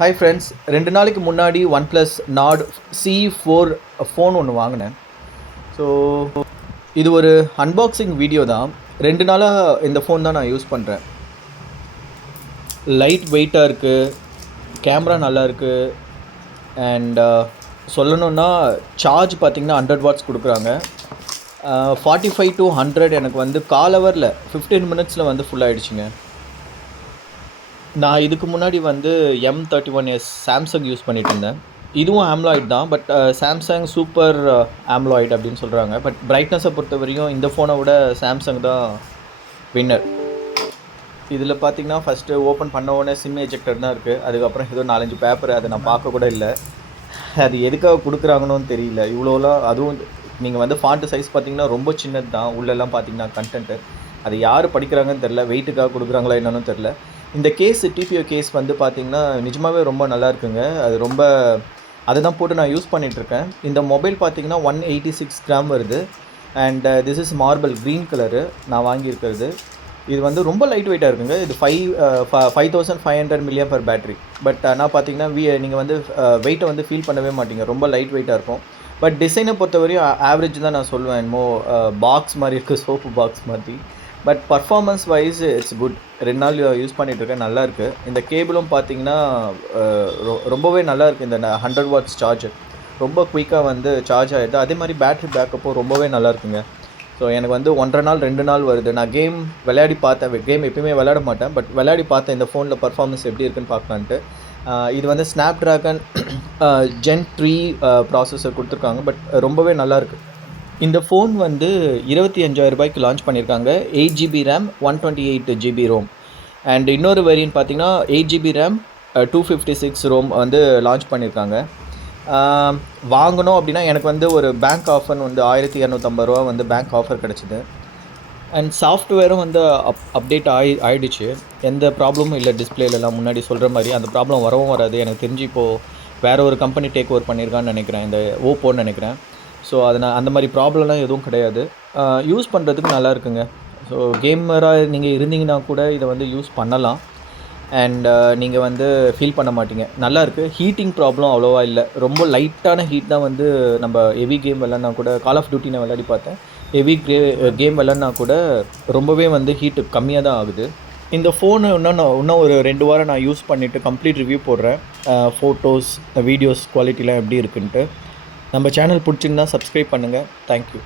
Hi friends, 2 நாளைக்கு முன்னாடி OnePlus Nord C4 phone ஒன்று வாங்கினேன். ஸோ இது ஒரு அன்பாக்சிங் வீடியோ தான். 2 நாளாக இந்த ஃபோன் தான் நான் யூஸ் பண்ணுறேன். லைட் வெயிட்டாக இருக்குது, கேமரா நல்லா இருக்குது, அண்ட் சொல்லணுன்னா சார்ஜ் பார்த்திங்கன்னா 100 வாட்ஸ் கொடுக்குறாங்க. 45 to 100 எனக்கு வந்து கால் ஹவரில் 15 மினிட்ஸில் வந்து ஃபுல் ஆகிடுச்சிங்க. நான் இதுக்கு முன்னாடி வந்து M31s சாம்சங் யூஸ் பண்ணிகிட்டு இருந்தேன். இதுவும் ஆம்லாய்ட் தான், பட் சாம்சங் சூப்பர் ஆம்லாய்ட் அப்படின்னு சொல்கிறாங்க. பட் பிரைட்னஸை பொறுத்த வரையும் இந்த ஃபோனை விட சாம்சங் தான் வின்னர். இதில் பார்த்திங்கன்னா ஃபஸ்ட்டு ஓப்பன் பண்ண உடனே சிம் எஜெக்டர் தான் இருக்குது. அதுக்கப்புறம் ஏதோ 4-5 பேப்பர், அதை நான் பார்க்க கூட இல்லை. அது எதுக்காக கொடுக்குறாங்கன்னு தெரியல. இவ்வளோலாம் அதுவும் நீங்கள் வந்து ஃபாண்ட் சைஸ் பார்த்திங்கன்னா ரொம்ப சின்னது தான். உள்ளெல்லாம் பார்த்திங்கன்னா கண்டென்ட்டு அது யார் படிக்கிறாங்கன்னு தெரில, வெயிட்டுக்காக கொடுக்குறாங்களா என்னன்னு தெரில. இந்த கேஸ் டிபிஓ கேஸ் வந்து பார்த்திங்கன்னா நிஜமாகவே ரொம்ப நல்லா இருக்குங்க. அது ரொம்ப அதை தான் போட்டு நான் யூஸ் பண்ணிகிட்ருக்கேன். இந்த மொபைல் பார்த்திங்கன்னா 186 கிராம் வருது. And this is marble green colour நான் வாங்கியிருக்கிறது. இது வந்து ரொம்ப லைட் வெயிட்டாக இருக்குங்க. இது 5500 mAh பேட்ரி. பட் ஆனால் பார்த்திங்கன்னா நீங்கள் வந்து வெயிட்டை வந்து ஃபீல் பண்ணவே மாட்டீங்க. ரொம்ப லைட் வெயிட்டாக இருக்கும். பட் டிசைனை பொறுத்தவரையும் ஆவரேஜ் தான் நான் சொல்லுவேன். என்னமோ பாக்ஸ் மாதிரி இருக்குது, சோப்பு பாக்ஸ் மாதிரி. But performance wise it's good. 2 நாள் யூஸ் பண்ணிகிட்ருக்கேன், நல்லாயிருக்கு. இந்த கேபிளும் பார்த்திங்கன்னா ரொம்பவே நல்லாயிருக்கு. இந்த 100 வாட்ஸ் சார்ஜர் ரொம்ப குயிக்காக வந்து சார்ஜ் ஆகிடுது. அதே மாதிரி பேட்ரி பேக்கப்பும் ரொம்பவே நல்லாயிருக்குங்க. ஸோ எனக்கு வந்து 1.5 நாள் 2 நாள் வருது. நான் கேம் விளையாடி பார்த்தேன். கேம் எப்பயுமே விளையாட மாட்டேன், பட் விளையாடி பார்த்தேன் இந்த ஃபோனில் பர்ஃபார்மன்ஸ் எப்படி இருக்குன்னு பார்க்கலான்ட்டு. இது வந்து ஸ்னாப்ட்ராகன் Gen 3 ப்ராசஸர் கொடுத்துருக்காங்க. பட் ரொம்பவே நல்லாயிருக்கு. இந்த ஃபோன் வந்து 25,000 ரூபாய்க்கு லான்ச் பண்ணியிருக்காங்க. 8GB RAM, 128GB ROM. And இன்னொரு வேரியன்ட் பார்த்திங்கன்னா 8GB RAM, 256 ROM வந்து லான்ச் பண்ணியிருக்காங்க. வாங்கணும் அப்படின்னா எனக்கு வந்து ஒரு பேங்க் ஆஃபர் வந்து 1250 ரூபா வந்து பேங்க் ஆஃபர் கிடச்சிது. அண்ட் சாஃப்ட்வேரும் வந்து அப்டேட் ஆகிடுச்சு. எந்த ப்ராப்ளமும் இல்லை. டிஸ்பிளேலலாம் முன்னாடி சொல்கிற மாதிரி அந்த ப்ராப்ளம் வரவும் வராது. எனக்கு தெரிஞ்சு இப்போது வேறு ஒரு கம்பெனி டேக் ஓவர் பண்ணியிருக்கான்னு நினைக்கிறேன், இந்த ஓப்போன்னு நினைக்கிறேன். ஸோ அதனால் அந்த மாதிரி ப்ராப்ளம்லாம் எதுவும் கிடையாது. யூஸ் பண்ணுறதுக்கு நல்லா இருக்குங்க. ஸோ கேமராக நீங்கள் இருந்தீங்கன்னா கூட இதை வந்து யூஸ் பண்ணலாம். அண்ட் நீங்கள் வந்து ஃபீல் பண்ண மாட்டீங்க. நல்லாயிருக்கு. ஹீட்டிங் ப்ராப்ளம் அவ்வளோவா இல்லை. ரொம்ப லைட்டான ஹீட் தான் வந்து நம்ம ஹெவி கேம் விளாட்னா கூட, கால் ஆஃப் டியூட்டி நான் விளையாடி பார்த்தேன். ஹெவி கேம் விளாட்னா கூட ரொம்பவே வந்து ஹீட்டு கம்மியாக தான் ஆகுது. இந்த ஃபோனு இன்னும் ஒரு 2 வாரம் நான் யூஸ் பண்ணிவிட்டு கம்ப்ளீட் ரிவ்யூ போடுறேன். ஃபோட்டோஸ், வீடியோஸ் குவாலிட்டிலாம் எப்படி இருக்குன்ட்டு. நம்ம சேனல் பிடிச்சிங்கன்னா சப்ஸ்கிரைப் பண்ணுங்கள். தேங்க்யூ.